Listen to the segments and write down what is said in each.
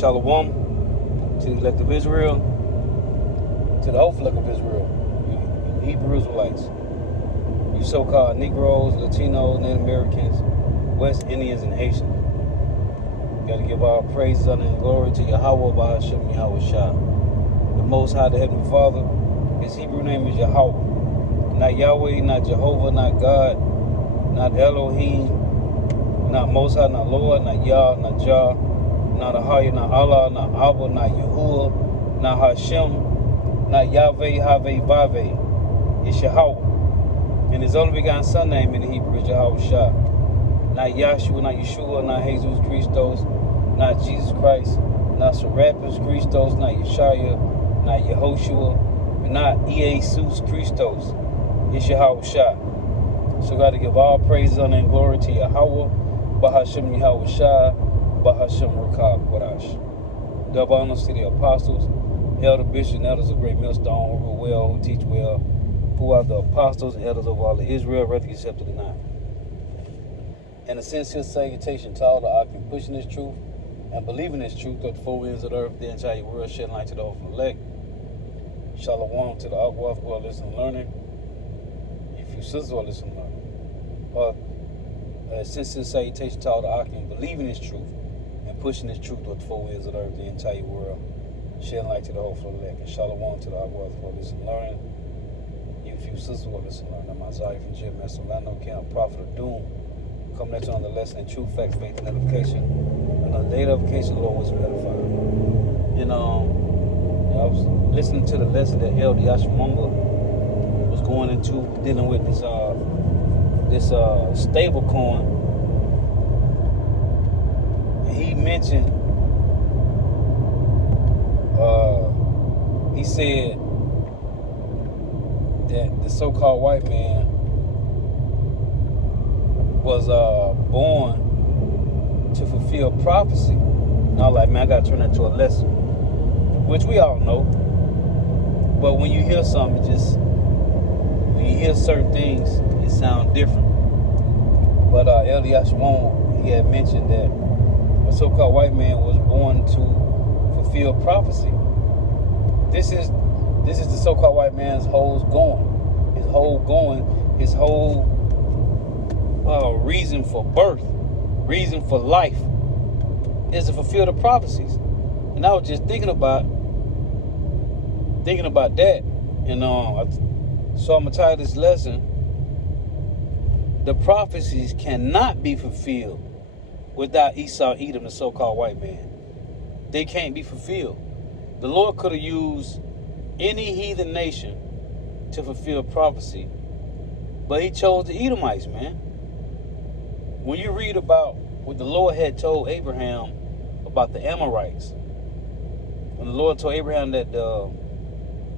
Shalom to the elect of Israel, to the whole flock of Israel, you Hebrew Israelites, you so-called Negroes, Latinos, Native Americans, West Indians, and Haitians. You got to give all praise, honor, and glory to Yahweh, Bahashem, Yahweh Shah. The Most High, the Heavenly Father. His Hebrew name is Yahweh. Not Yahweh, not Jehovah, not God, not Elohim, not Most High, not Lord, not Yah, not Jah, not Ahaya, not Allah, not Abba, not Yahuwah, not Hashem, not Yahweh, Haveh, Vaveh. It's Yahweh. And his only begotten son name in the Hebrew is Yahweh Shah. Not Yahshua, not Yeshua, not Jesus Christos, not Jesus Christ, not Serapis Christos, not Yeshaya, not Yehoshua, and not Jesus Christos. It's Yahweh Shah. So got to give all praise, honor, and glory to Yahweh, Bahashem Yahweh Shah, Bahashem Rakab Kodash. Double honors to the apostles, elder bishops, and elders of great millstone, who rule well, who teach well, who are the apostles and elders of all of Israel, whether accepted or not. And a sincere salutation to all the occupants pushing this truth and believing this truth at the four winds of the earth, the entire world, shedding light to the hopeful elect. Shalom to the Akwath who are listening and learning. If you sisters are listening and learning. A sincere salutation to all the occupants believing this truth and pushing this truth at the four winds of the earth, the entire world, shedding light to the hopeful elect. And shalom to the Akwath who are listening and learning. If you sisters who are listening and learning. I'm Isaiah from Jim Solano Camp, Prophet of Doom. Coming at you on the lesson in truth, facts, faith, and edification. Another day of edification, the Lord was edified. And I was listening to the lesson that Elder Yashamonga was going into, dealing with this stable coin. And he mentioned, he said that the so-called white man was born to fulfill prophecy. And I was like, man, I gotta turn that into a lesson, which we all know. But when you hear something, when you hear certain things, it sounds different. But Elder Yashimon, he had mentioned that a so-called white man was born to fulfill prophecy. This is the so-called white man's whole going. His whole reason for birth, reason for life, is to fulfill the prophecies. And I was just thinking about that. And so I'm gonna title this lesson, "The prophecies cannot be fulfilled without Esau Edom, the so-called white man." They can't be fulfilled. The Lord could have used any heathen nation to fulfill prophecy, but he chose the Edomites, man. When you read about what the Lord had told Abraham about the Amorites, when the Lord told Abraham that the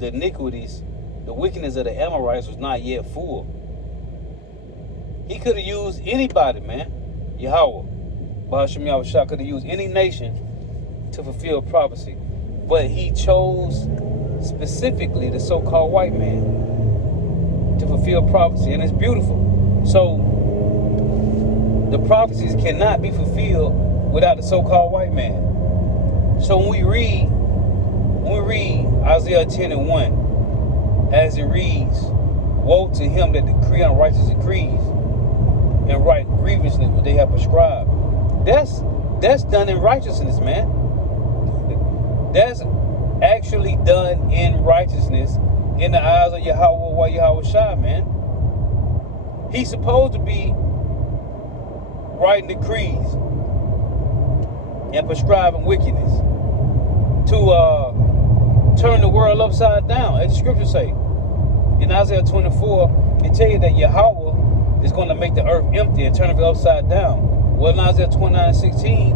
iniquities, the wickedness of the Amorites was not yet full, he could have used anybody, man. Yahweh, Bahashem Yahweh Shah, could have used any nation to fulfill prophecy, but he chose specifically the so-called white man to fulfill prophecy, and it's beautiful. So the prophecies cannot be fulfilled without the so-called white man. So when we read Isaiah 10:1, as it reads, "Woe to him that decree unrighteous decrees and write grievously what they have prescribed." That's done in righteousness, man. That's actually done in righteousness in the eyes of Yahweh, Yahweh Shah, man. He's supposed to be writing decrees and prescribing wickedness to turn the world upside down, as the scriptures say. In Isaiah 24, it tells you that Yahweh is going to make the earth empty and turn it upside down. Well, in Isaiah 29:16,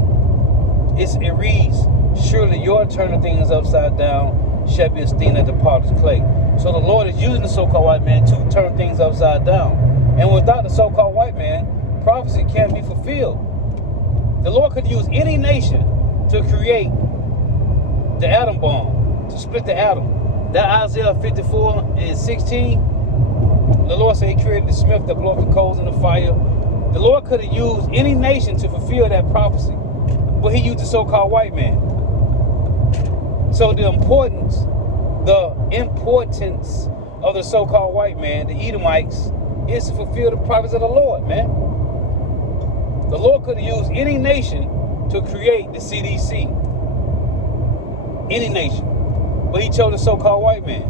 it reads, "Surely your turning things upside down shall be esteemed at the potter's clay." So the Lord is using the so-called white man to turn things upside down. And without the so-called white man, prophecy can't be fulfilled. The Lord could use any nation to create the atom bomb, to split the atom. That Isaiah 54:16, the Lord said he created the smith that blows the coals in the fire. The Lord could have used any nation to fulfill that prophecy, but he used the so-called white man. So the importance of the so-called white man, the Edomites, is to fulfill the prophets of the Lord, man. The Lord could have used any nation to create the CDC. Any nation. But he chose the so-called white man.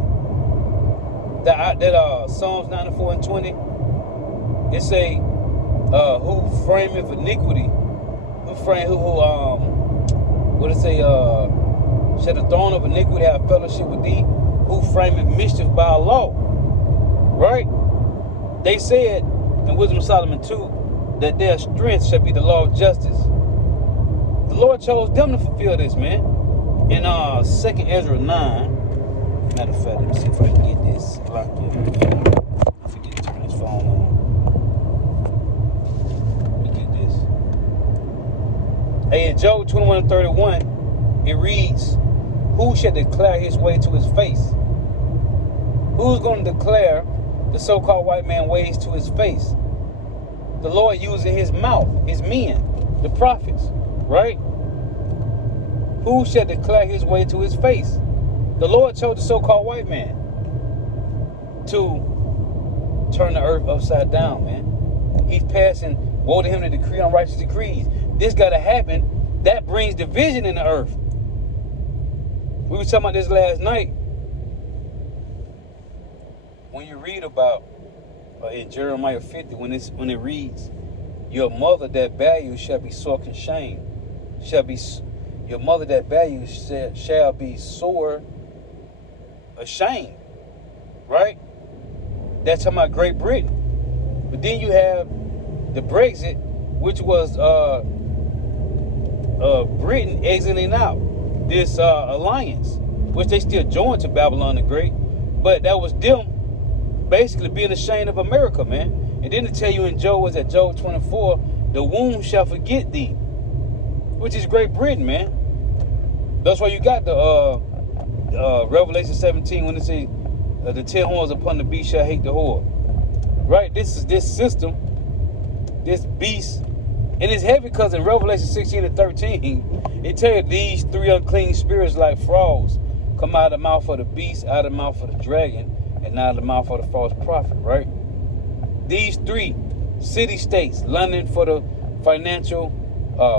That Psalms 94 and 20, it say, who frameth iniquity? What it say, shall the throne of iniquity have fellowship with thee? Who frameth mischief by a law? Right? They said in Wisdom of Solomon 2 that their strength shall be the law of justice. The Lord chose them to fulfill this, man. In 2nd Ezra 9, matter of fact, let me see if I can get this locked in. I forget to turn this phone on. Let me get this. Hey, in Job 21 and 31, it reads, who shall declare his way to his face? Who's going to declare the so-called white man ways to his face? The Lord using his mouth, his men, the prophets, right? Who shall declare his way to his face? The Lord chose the so-called white man to turn the earth upside down, man. He's passing, woe to him to decree unrighteous decrees. This got to happen. That brings division in the earth. We were talking about this last night. When you read about in Jeremiah 50, when it reads, your mother that bare you shall be sore ashamed. Your mother that bare you shall be sore ashamed. Right? That's talking about Great Britain. But then you have the Brexit, which was Britain exiting out this alliance, which they still joined to Babylon the Great. But that was them basically being ashamed of America, man. And then to tell you in Job, was at Job 24, the womb shall forget thee, which is Great Britain, man. That's why you got the Revelation 17 when it says the 10 horns upon the beast shall hate the whore. Right? This system, this beast, and it's heavy because in Revelation 16 and 13, it tell you these three unclean spirits like frogs come out of the mouth of the beast, out of the mouth of the dragon, and out of the mouth of the false prophet, right? These three city-states, London for the financial,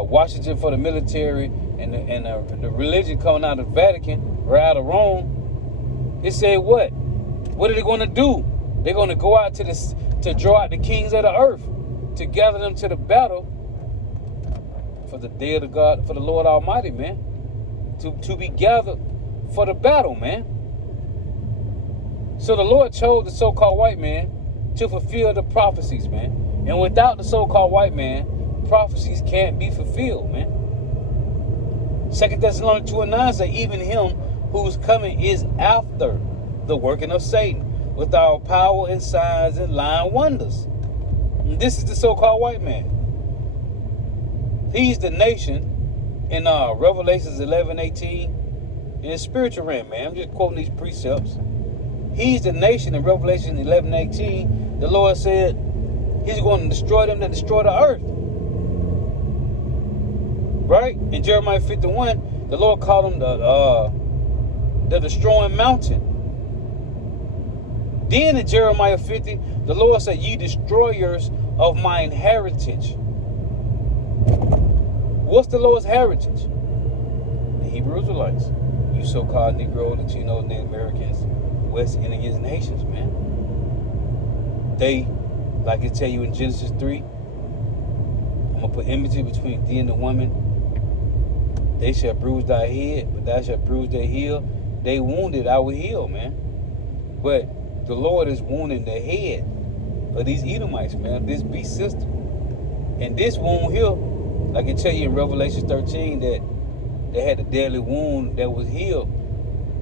Washington for the military, and the religion coming out of the Vatican, or out of Rome, it said what? What are they going to do? They're going to go out to draw out the kings of the earth, to gather them to the battle for the day of the God, for the Lord Almighty, man. To be gathered for the battle, man. So the Lord chose the so-called white man to fulfill the prophecies, man. And without the so-called white man, prophecies can't be fulfilled, man. 2 Thessalonians 2 and 9 say, even him whose coming is after the working of Satan, with all power and signs and lying wonders. And this is the so-called white man. He's the nation in Revelations 11:18 in the spiritual realm, man. I'm just quoting these precepts. He's the nation in Revelation 11:18. The Lord said he's going to destroy them that destroy the earth. Right? In Jeremiah 51, the Lord called him the destroying mountain. Then in Jeremiah 50, the Lord said, ye destroyers of mine heritage. What's the Lord's heritage? The Hebrew Israelites. You so-called Negro, Latino, Native Americans, West Indian nations, man. They, like I tell you in Genesis 3, I'm going to put enmity between thee and the woman. They shall bruise thy head, but thou shalt bruise their heel. They wounded, I will heal, man. But the Lord is wounding the head of these Edomites, man, this beast system. And this wound here, like I tell you in Revelation 13, that they had a deadly wound that was healed.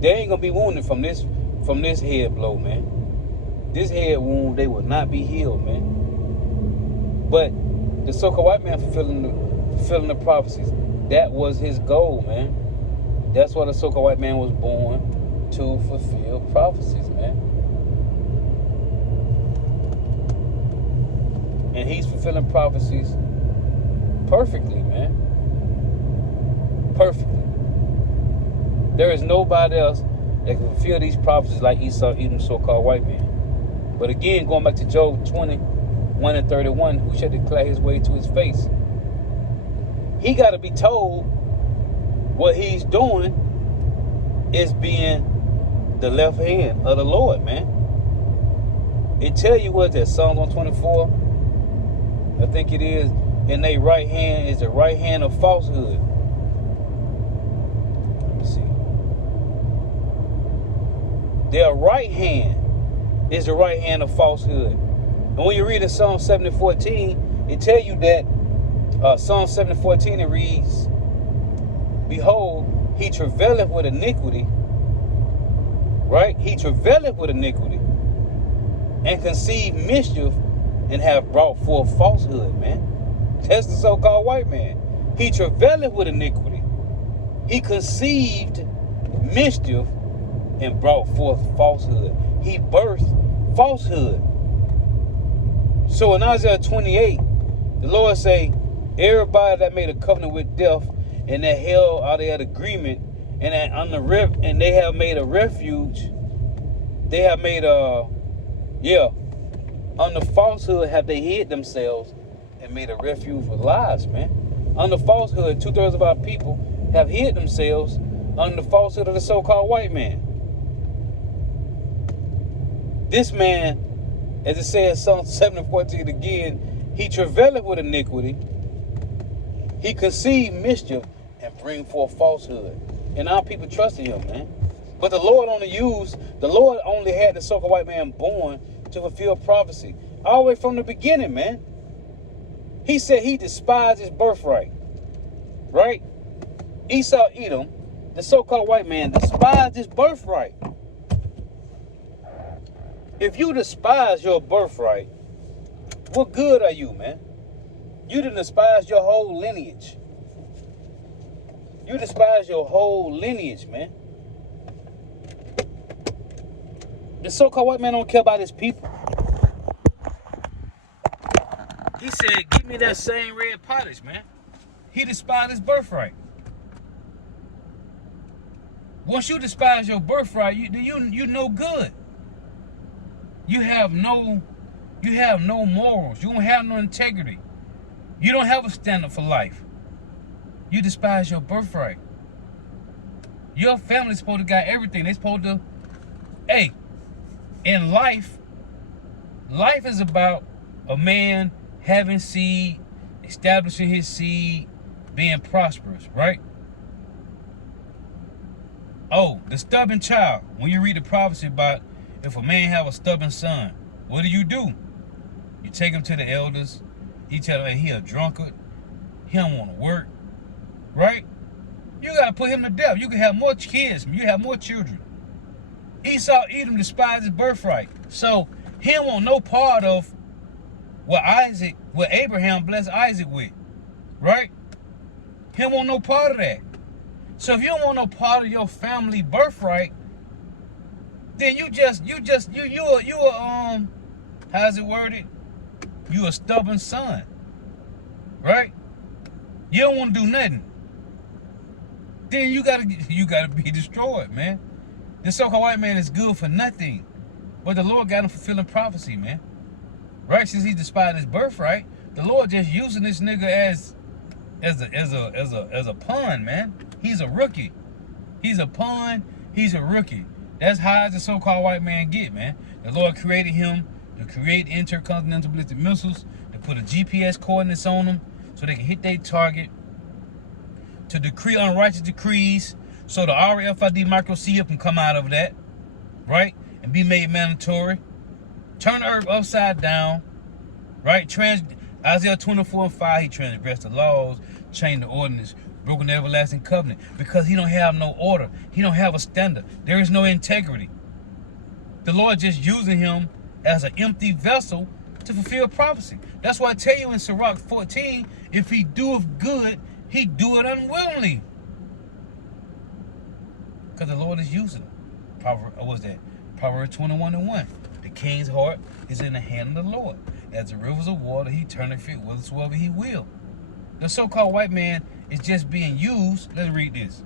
They ain't gonna be wounded from this head blow, man. This head wound, they will not be healed, man. But the so-called white man fulfilling the prophecies, that was his goal, man. That's why the so-called white man was born, to fulfill prophecies, man. And he's fulfilling prophecies perfectly, man. Perfectly. There is nobody else that can fulfill these prophecies like Esau, Edom, so-called white man. But again, going back to Job 21 and 31, who shall declare his way to his face? He got to be told what he's doing is being the left hand of the Lord, man. It tell you what that Psalms 124, I think it is, and their right hand is the right hand of falsehood. Let me see. Their right hand is the right hand of falsehood. And when you read in Psalm 70:14, it tell you that Psalm 70:14, it reads, behold, he travaileth with iniquity, right? He travaileth with iniquity, and conceived mischief, and have brought forth falsehood, man. That's the so-called white man. He travaileth with iniquity. He conceived mischief and brought forth falsehood. He birthed falsehood. So in Isaiah 28, the Lord say, everybody that made a covenant with death and that held out of that agreement and that on the and they have made a refuge, they have made on the falsehood have they hid themselves and made a refuge with lies, man. On the falsehood, 2/3 of our people have hid themselves under the falsehood of the so-called white man. This man, as it says, Psalm 7:14 again, he travaileth with iniquity, he conceived mischief, and bring forth falsehood. And our people trusted him, man. But the Lord only had the so-called white man born to fulfill prophecy. All the way from the beginning, man. He said he despised his birthright. Right? Esau, Edom, the so-called white man, despised his birthright. If you despise your birthright, what good are you, man? You done despise your whole lineage. You despise your whole lineage, man. The so-called white man don't care about his people. He said, give me that same red pottage, man. He despised his birthright. Once you despise your birthright, you no good. You have no morals. You don't have no integrity. You don't have a standard for life. You despise your birthright. Your family's supposed to got everything. They're supposed to, hey, in life is about a man having seed, establishing his seed, being prosperous, right? Oh, the stubborn child. When you read the prophecy about if a man have a stubborn son, what do? You take him to the elders. You tell him he a drunkard. He don't want to work, right? You got to put him to death. You can have more kids. You have more children. Esau, Edom despised his birthright. So he don't want no part of what Abraham blessed Isaac with, right? He don't want no part of that. So if you don't want no part of your family birthright, then how's it worded? You a stubborn son, right? You don't want to do nothing. Then you gotta be destroyed, man. The so-called white man is good for nothing, but the Lord got him fulfilling prophecy, man. Right? Since he despised his birthright, the Lord just using this nigga as a pawn, man. He's a rookie. He's a pawn. He's a rookie. That's how the so-called white man get, man. The Lord created him to create intercontinental ballistic missiles, to put a GPS coordinates on them so they can hit their target, to decree unrighteous decrees so the RFID micro chip can come out of that, right? And be made mandatory. Turn the earth upside down, right? Isaiah 24:5, he transgressed the laws, changed the ordinance, broken the everlasting covenant, because he don't have no order. He don't have a standard. There is no integrity. The Lord just using him as an empty vessel to fulfill prophecy. That's why I tell you in Sirach 14, if he doeth good, he do it unwillingly. Because the Lord is using him. Proverbs 21:1. The king's heart is in the hand of the Lord. As the rivers of water, he turneth it whithersoever he will. The so-called white man is just being used. Let's read this.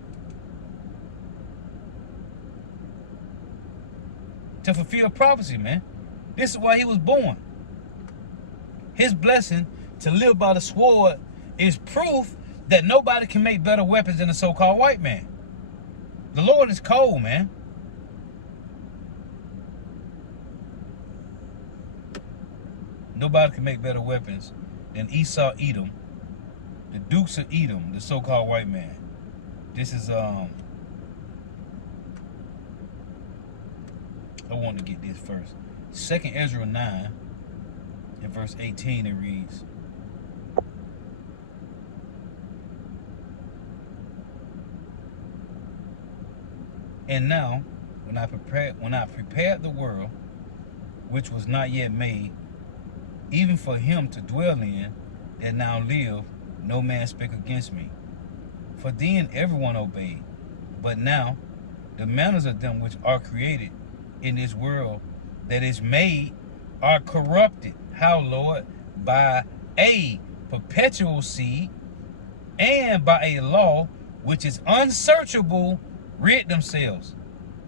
to fulfill prophecy, man. This is why he was born. His blessing to live by the sword is proof that nobody can make better weapons than the so-called white man. The Lord is cold, man. Nobody can make better weapons than Esau Edom, the Dukes of Edom, the so-called white man. This is I want to get this first. 2nd Ezra 9 in verse 18 it reads, and now when I prepared the world which was not yet made, even for him to dwell in, that now live, no man spake against me. For then everyone obeyed. But now the manners of them which are created in this world that is made are corrupted. How, Lord? By a perpetual seed, and by a law which is unsearchable, rid themselves.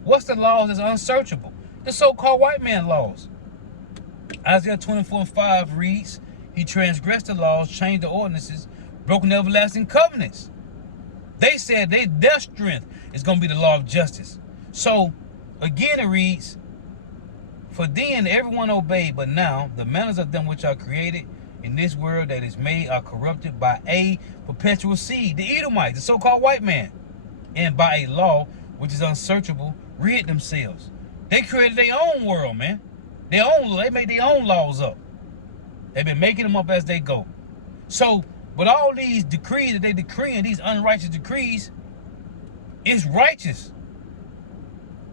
What's the laws that's unsearchable? The so-called white man laws. Isaiah 24:5 reads, he transgressed the laws, changed the ordinances, broken the everlasting covenants. They said their strength is going to be the law of justice. So, again it reads, for then everyone obeyed, but now the manners of them which are created in this world that is made are corrupted by a perpetual seed, the Edomites, the so-called white man, and by a law which is unsearchable, rid themselves. They created their own world, man. They made their own laws up. They've been making them up as they go. So, with all these decrees that they decreeing, these unrighteous decrees, it's righteous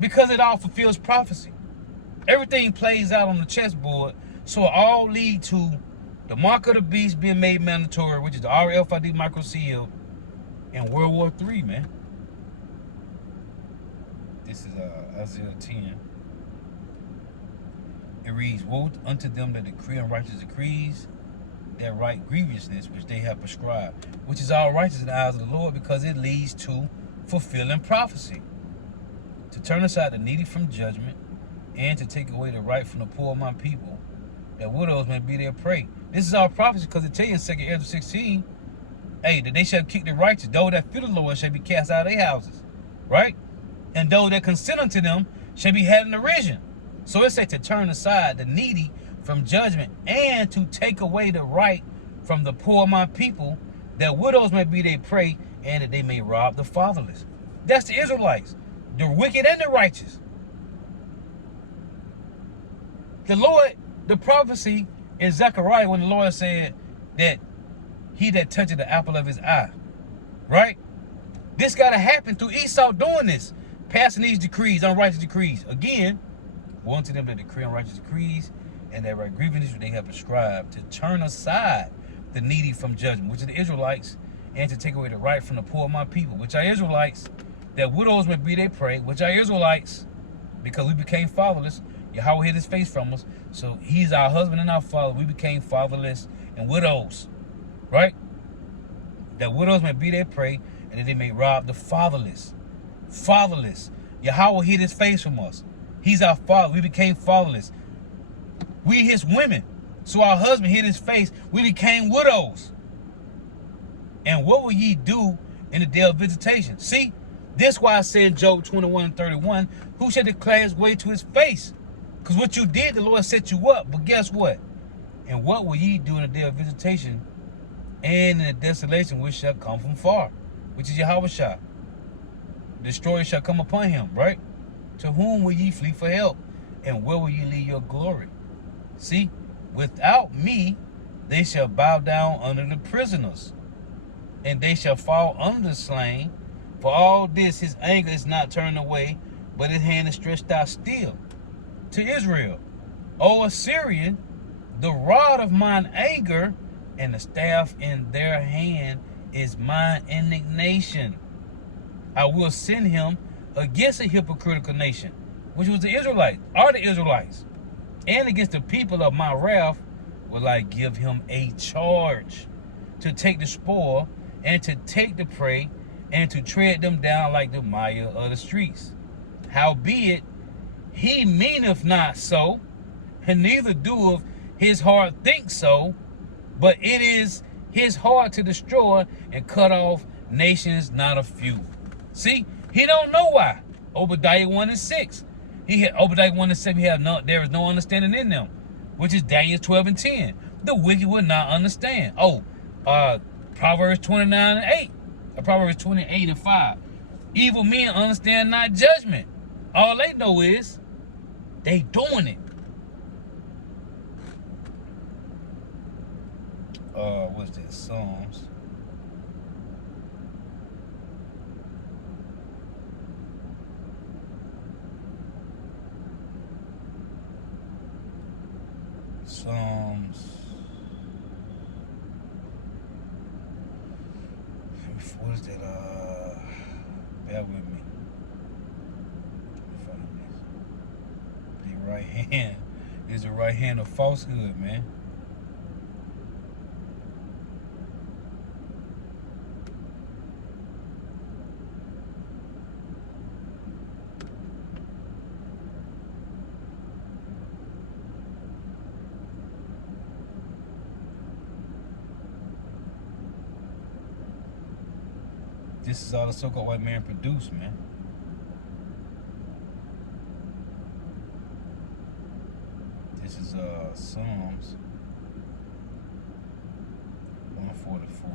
because it all fulfills prophecy. Everything plays out on the chessboard, so it all lead to the mark of the beast being made mandatory, which is the RFID micro seal, and World War III, man. This is Isaiah 10. It reads, woe unto them that decree unrighteous decrees, that right grievousness which they have prescribed, which is all righteous in the eyes of the Lord, because it leads to fulfilling prophecy, to turn aside the needy from judgment, and to take away the right from the poor of my people, that widows may be their prey. This is all prophecy, because it tell you in 2 Ezra 16, hey, that they shall kick the righteous, those that fear the Lord shall be cast out of their houses, right? And those that consent unto them shall be had in derision. So it said to turn aside the needy from judgment, and to take away the right from the poor of my people, that widows may be their prey, and that they may rob the fatherless. That's the Israelites, the wicked and the righteous. The Lord, the prophecy in Zechariah, when the Lord said that he that touches the apple of his eye, right? This got to happen through Esau doing this, passing these decrees, unrighteous decrees. Again, woe to them that decree unrighteous decrees, and that right grievousness which they have prescribed, to turn aside the needy from judgment, which are the Israelites, and to take away the right from the poor of my people, which are Israelites, that widows may be their prey, which are Israelites, because we became fatherless. Yahweh hid his face from us, so he's our husband and our father. We became fatherless and widows, right? That widows may be their prey, and that they may rob the fatherless. Fatherless. Yahweh hid his face from us. He's our father. We became fatherless. We his women. So our husband hid his face. We became widows. And what will ye do in the day of visitation? See, this why I said in Job 21:31, who shall declare his way to his face? Because what you did, the Lord set you up. But guess what? And what will ye do in the day of visitation, and in the desolation which shall come from far, which is Yahweh Shah? Destroyer shall come upon him, right? To whom will ye flee for help? And where will ye leave your glory? See, without me, they shall bow down under the prisoners, and they shall fall under the slain. For all this, his anger is not turned away, but his hand is stretched out still to Israel. O Assyrian, the rod of mine anger, and the staff in their hand is mine indignation. I will send him against a hypocritical nation, which was the Israelites, are the Israelites, and against the people of my wrath will I give him a charge, to take the spoil, and to take the prey, and to tread them down like the mire of the streets. Howbeit, he meaneth not so, and neither doeth his heart think so, but it is his heart to destroy and cut off nations, not a few. See, he don't know why. Obadiah 1 and 6. Obadiah 1 and 7, there is no understanding in them, which is Daniel 12 and 10. The wicked will not understand. Proverbs 29 and 8. Proverbs 28 and 5. Evil men understand not judgment. All they know is they doing it. What's that? Psalms. What is that? Bear with me. Find this. The right hand is the right hand of falsehood, man. This is all the so-called white man produced, man. This is Psalms 144.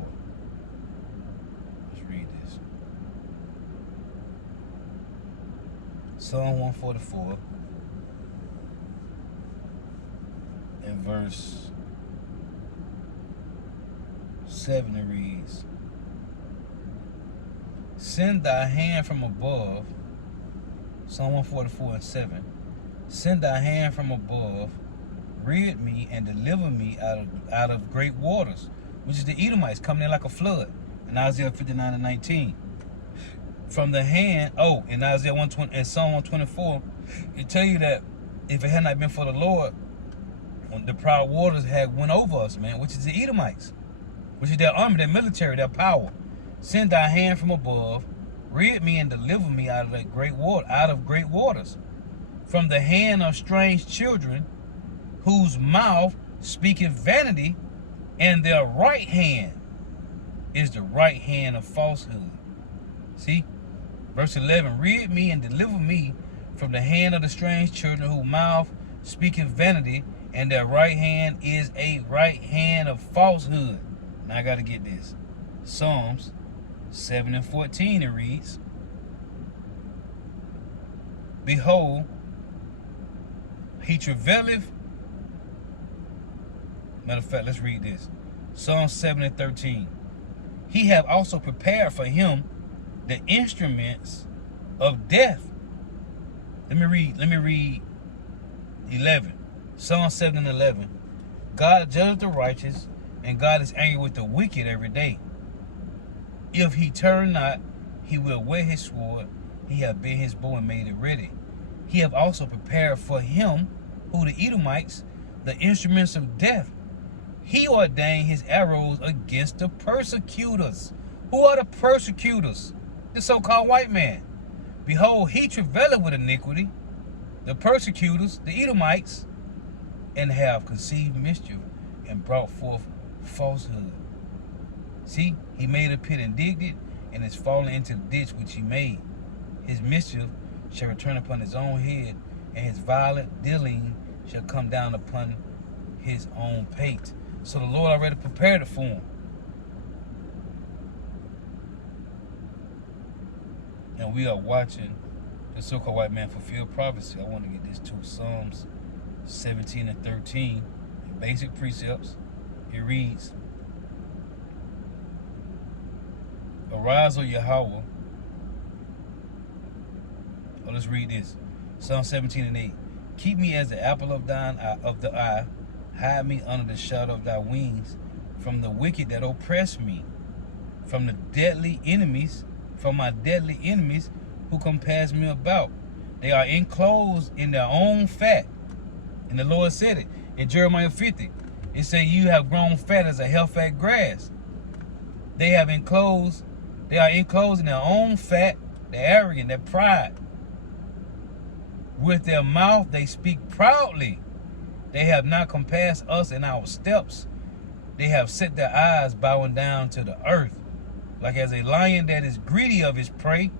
Let's read this. Psalm 144 and verse 7, it reads, send thy hand from above. Psalm 144 and 7. Send thy hand from above, rid me and deliver me out of great waters, which is the Edomites coming in like a flood. In Isaiah 59 and 19. From the hand, in Isaiah 120 and Psalm 124, it tell you that if it had not been for the Lord, when the proud waters had went over us, man, which is the Edomites, which is their army, their military, their power. Send thy hand from above, rid me and deliver me out of great waters, from the hand of strange children, whose mouth speaketh vanity, and their right hand is the right hand of falsehood. See, verse 11, rid me and deliver me from the hand of the strange children, whose mouth speaketh vanity, and their right hand is a right hand of falsehood. Now I got to get this. Psalms 7 and 14, it reads, behold, he travaileth. Matter of fact, let's read this. Psalm 7 and 13. He have also prepared for him the instruments of death. Let me read 11. Psalm 7 and 11. God judgeth the righteous, and God is angry with the wicked every day. If he turn not, he will whet his sword. He hath bent his bow and made it ready. He have also prepared for him, who the Edomites, the instruments of death. He ordained his arrows against the persecutors. Who are the persecutors? The so-called white man. Behold, he travaileth with iniquity, the persecutors, the Edomites, and have conceived mischief and brought forth falsehood. See, he made a pit and digged it, and is fallen into the ditch which he made. His mischief shall return upon his own head, and his violent dealing shall come down upon his own pate. So the Lord already prepared it for him. And we are watching the so-called white man fulfill prophecy. I want to get this to Psalms 17 and 13, basic precepts. It reads, arise, O Yahweh. Let's read this. Psalm 17 and 8. Keep me as the apple of thine of the eye. Hide me under the shadow of thy wings, from the wicked that oppress me, from the deadly enemies, from my deadly enemies who compass me about. They are enclosed in their own fat. And the Lord said it in Jeremiah 50. It said, you have grown fat as a heifer grass. They are enclosed in their own fat, their arrogant, their pride. With their mouth they speak proudly. They have not compassed us in our steps. They have set their eyes bowing down to the earth, like as a lion that is greedy of his prey,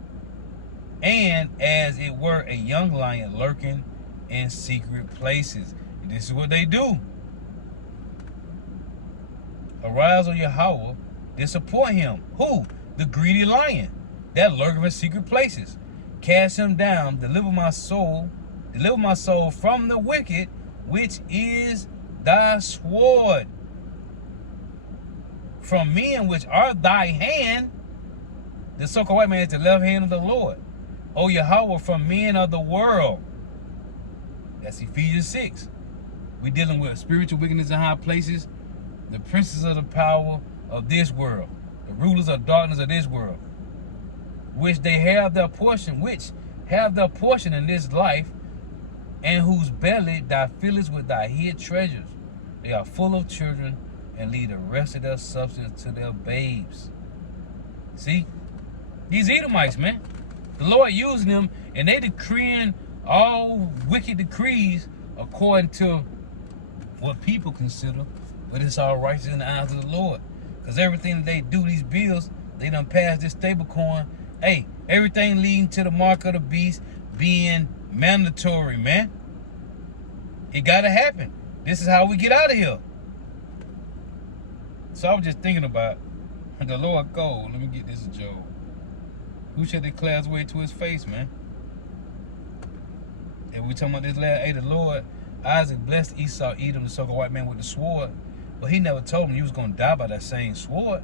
and as it were a young lion lurking in secret places. And this is what they do. Arise, O Yahweh, disappoint him. Who? The greedy lion that lurketh in secret places. Cast him down, deliver my soul from the wicked, which is thy sword. From men which are thy hand, the so-called white man is the left hand of the Lord. O Yahweh, from men of the world. That's Ephesians 6. We're dealing with spiritual wickedness in high places, the princes of the power of this world, the rulers of darkness of this world, which have their portion in this life, and whose belly thou fillest with thy hid treasures. They are full of children, and lead the rest of their substance to their babes. See? These Edomites, man. The Lord using them, and they decreeing all wicked decrees according to what people consider, but it's all righteous in the eyes of the Lord. Because everything that they do, these bills, they done pass this stable coin. Hey, everything leading to the mark of the beast being mandatory, man. It gotta happen. This is how we get out of here. So I was just thinking about the Lord goal. Let me get this, Job. Who shall declare his way to his face, man? And we talking about this last, hey, the Lord, Isaac blessed Esau, Edom, the so-called white man with the sword. But he never told him you was going to die by that same sword.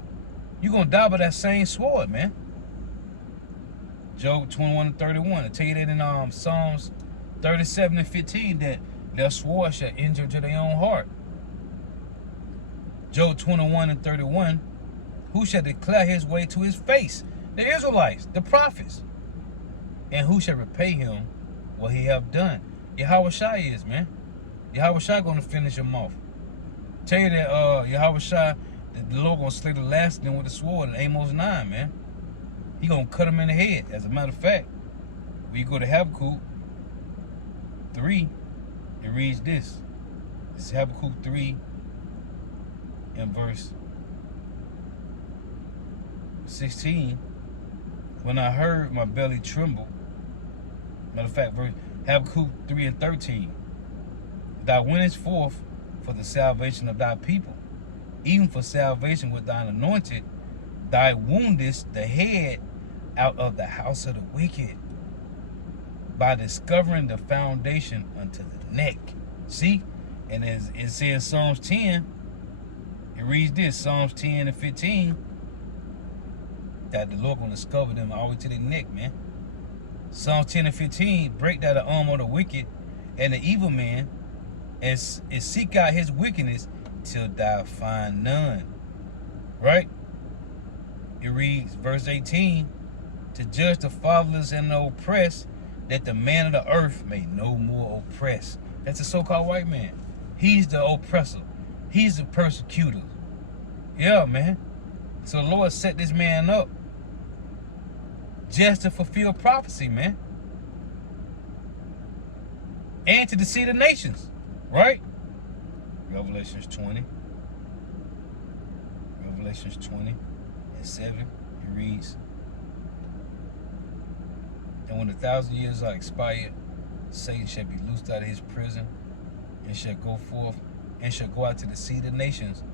You're going to die by that same sword, man. Job 21:31. I tell you that in Psalms 37:15 that their sword shall enter to their own heart. Job 21:31. Who shall declare his way to his face? The Israelites, the prophets. And who shall repay him what he have done? Yahweh Shai is, man. Yahweh Shai going to finish him off. Tell you that Yahweh Shai, that the Lord going to slay the last of them with the sword in Amos 9, man. He going to cut him in the head. As a matter of fact, when you go to Habakkuk 3, it reads this. It's Habakkuk 3 and verse 16. When I heard, my belly trembled. Matter of fact, Habakkuk 3:13. Thou wentest forth for the salvation of thy people, even for salvation with thine anointed. Thou woundest the head out of the house of the wicked, by discovering the foundation unto the neck. See? And as it says Psalms 10, it reads this, Psalms 10:15. That the Lord gonna discover them all the way to their neck, man. Psalms 10:15, break down the arm of the wicked and the evil man, and seek out his wickedness till thou find none. Right? It reads, verse 18, to judge the fatherless and the oppressed, that the man of the earth may no more oppress. That's the so-called white man. He's the oppressor. He's the persecutor. Yeah, man. So the Lord set this man up just to fulfill prophecy, man. And to deceive the nations, right? Revelations 20. Revelations 20:7. It reads, and when 1,000 years are expired, Satan shall be loosed out of his prison, and shall go forth, and shall go out to deceive the nations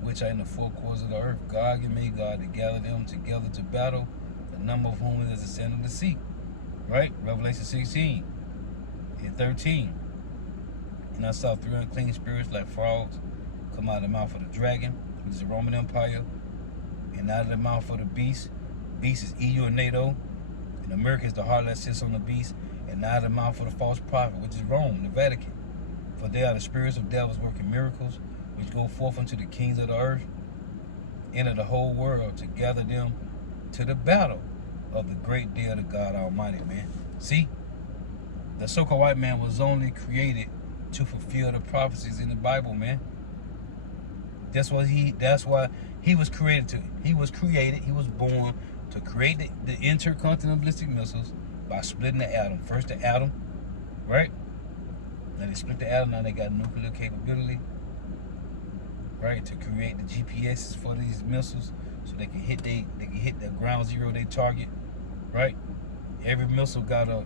which are in the four quarters of the earth, Gog and Magog, to gather them together to battle, the number of whom is the sand of the sea. Right? Revelation 16:13. And I saw 3 unclean spirits like frogs come out of the mouth of the dragon, which is the Roman Empire, and out of the mouth of the beast. Beast is EU and NATO. In America is the heart that sits on the beast, and out of the mouth of the false prophet, which is Rome, the Vatican. For they are the spirits of devils working miracles, which go forth unto the kings of the earth and of the whole world, to gather them to the battle of the great day of the God Almighty, man. See, the so-called white man was only created to fulfill the prophecies in the Bible, man. That's why he was created. He was born to create the intercontinental ballistic missiles by splitting the atom. First the atom, right? Now they split the atom. Now they got nuclear capability, right, to create the GPSs for these missiles, so they can hit the ground zero they target, right? Every missile got a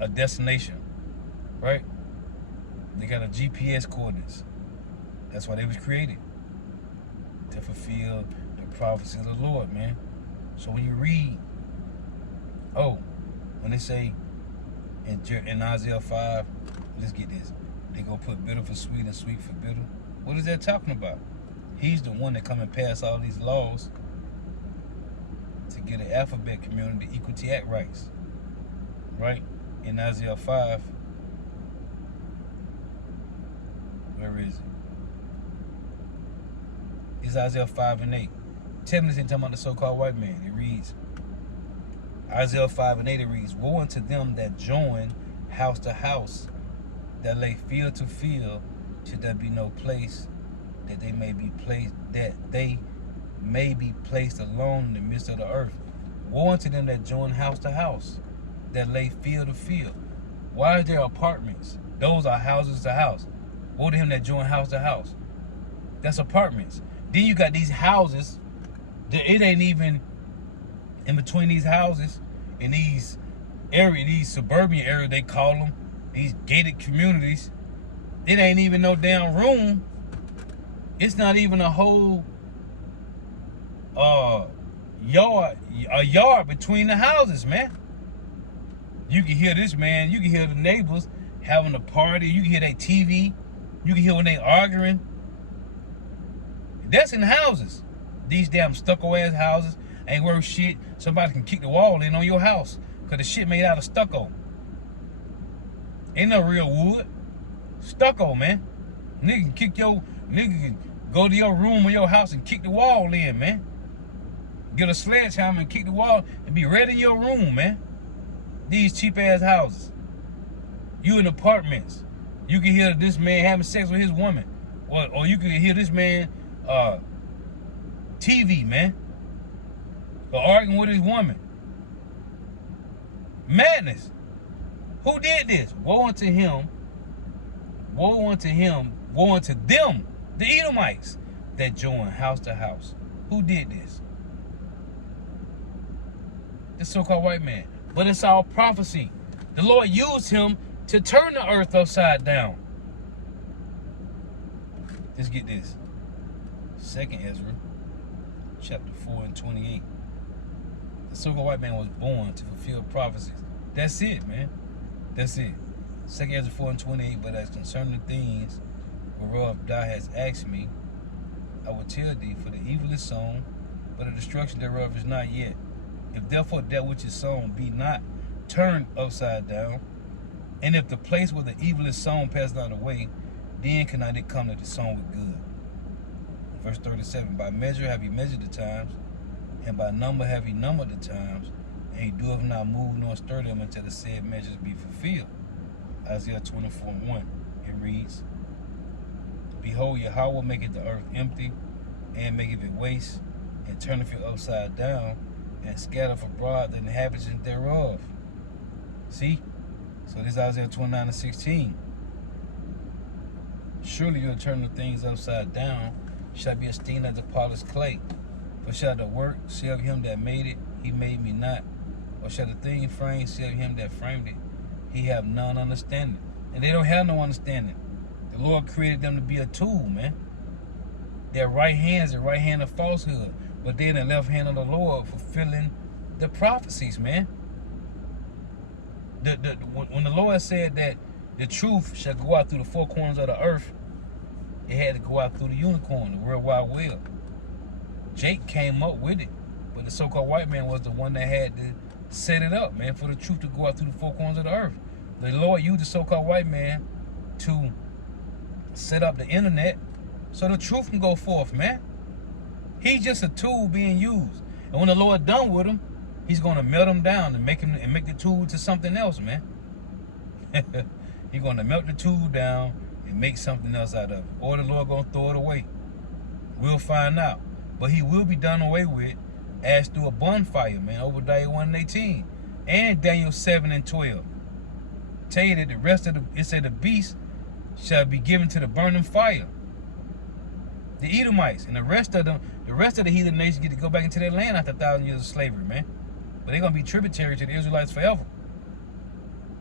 a destination, right? They got a GPS coordinates. That's why they was created, to fulfill the prophecy of the Lord, man. So when you read, when they say in Isaiah 5, let's get this, they gonna put bitter for sweet and sweet for bitter. What is that talking about? He's the one that come and pass all these laws to get an alphabet community equality act rights, right? In Isaiah 5, where is it? It's Isaiah 5 and 8. Tell me this ain't talking about the so-called white man. It reads, Isaiah 5 and 8, it reads, woe unto them that join house to house, that lay field to field, should there be no place, that they may be placed alone in the midst of the earth. Woe unto them that join house to house, that lay field to field. Why is there apartments? Those are houses to house. Woe to him that join house to house. That's apartments. Then you got these houses. It ain't even in between these houses in these suburban areas, they call them, these gated communities. It ain't even no damn room. It's not even a whole yard between the houses, man. You can hear this, man. You can hear the neighbors having a party. You can hear their TV. You can hear when they arguing. That's in houses. These damn stucco ass houses ain't worth shit. Somebody can kick the wall in on your house because the shit made out of stucco. Ain't no real wood. Stucco, man. Nigga can go to your room or your house and kick the wall in, man. Get a sledgehammer and kick the wall and be right in your room, man. These cheap ass houses. You in apartments. You can hear this man having sex with his woman. Or you can hear this man TV, man. Or arguing with his woman. Madness. Who did this? Woe unto him. Woe unto him. Woe unto them, the Edomites, that join house to house. Who did this? The so-called white man. But it's all prophecy. The Lord used him to turn the earth upside down. Let's get this. 2nd Ezra, chapter 4 and 28. The so-called white man was born to fulfill prophecies. That's it, man. That's it. 2nd Ezra 4 and 28. But as concerning the things whereof thou hast asked me, I will tell thee, for the evil is sown, but the destruction thereof is not yet. If therefore that which is sown be not turned upside down, and if the place where the evil is sown pass not away, then cannot it come that is sown with good. Verse 37, by measure have he measured the times, and by number have he numbered the times, and he doeth not move nor stir them until the said measures be fulfilled. Isaiah 24:1, it reads, behold, Yahweh maketh the earth empty, and maketh it waste, and turneth it upside down, and scattereth abroad the inhabitants thereof. See? So this is Isaiah 29:16. Surely you'll turn the things upside down, shall be esteemed as the potter's clay. For shall the work say of him that made it, he made me not? Or shall the thing framed say of him that framed it, he have none understanding? And they don't have no understanding. The Lord created them to be a tool, man. Their right hand is the right hand of falsehood, but then the left hand of the Lord fulfilling the prophecies, man. When the Lord said that the truth shall go out through the four corners of the earth, it had to go out through the unicorn, the World Wide Web. Jake came up with it, but the so-called white man was the one that had to set it up, man, for the truth to go out through the four corners of the earth. The Lord used the so-called white man to set up the internet so the truth can go forth, man. He's just a tool being used. And when the Lord done with him, he's going to melt him down and make the tool to something else, man. He's going to melt the tool down and make something else out of it. Or the Lord going to throw it away. We'll find out. But he will be done away with as through a bonfire, man. Obadiah 1:18. and Daniel 7 and 12. Tell you that the rest of it said the beast shall be given to the burning fire. The Edomites and the rest of the heathen nations get to go back into their land after 1,000 years of slavery, man. But they're gonna be tributary to the Israelites forever.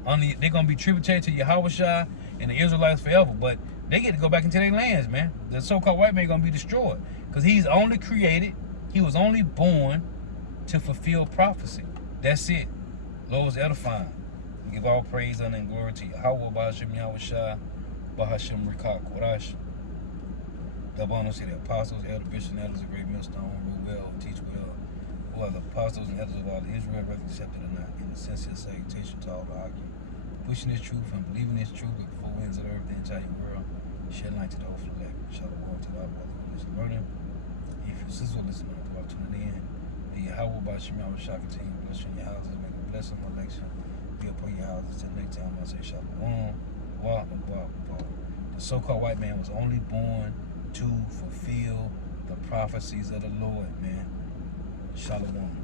They're gonna be tributary to Yahushua and the Israelites forever. But they get to go back into their lands, man. The so-called white man gonna be destroyed because he's only created. He was only born to fulfill prophecy. That's it. Lord's edifying. We give all praise, honor, and glory to Yahweh, Bahashim Yahushua, Bahashim Rikah Korash. Double honor to the apostles, elder, bishops, and elders, a great millstone, rule well, teach well, who are the apostles and elders of all Israel, whether accepted or not, in the sincere salutation to all the argue, pushing this truth and believing this truth with the four winds of the earth, the entire world, shed light to the whole elect, shalom to the brother who listen learning. If your sister listening to about tuning in, may Yahweh by Shem Yahushua continue to bless you in your houses, may the blessing of election be upon your houses till next time I say shalom. The so-called white man was only born to fulfill the prophecies of the Lord, man. Shalom.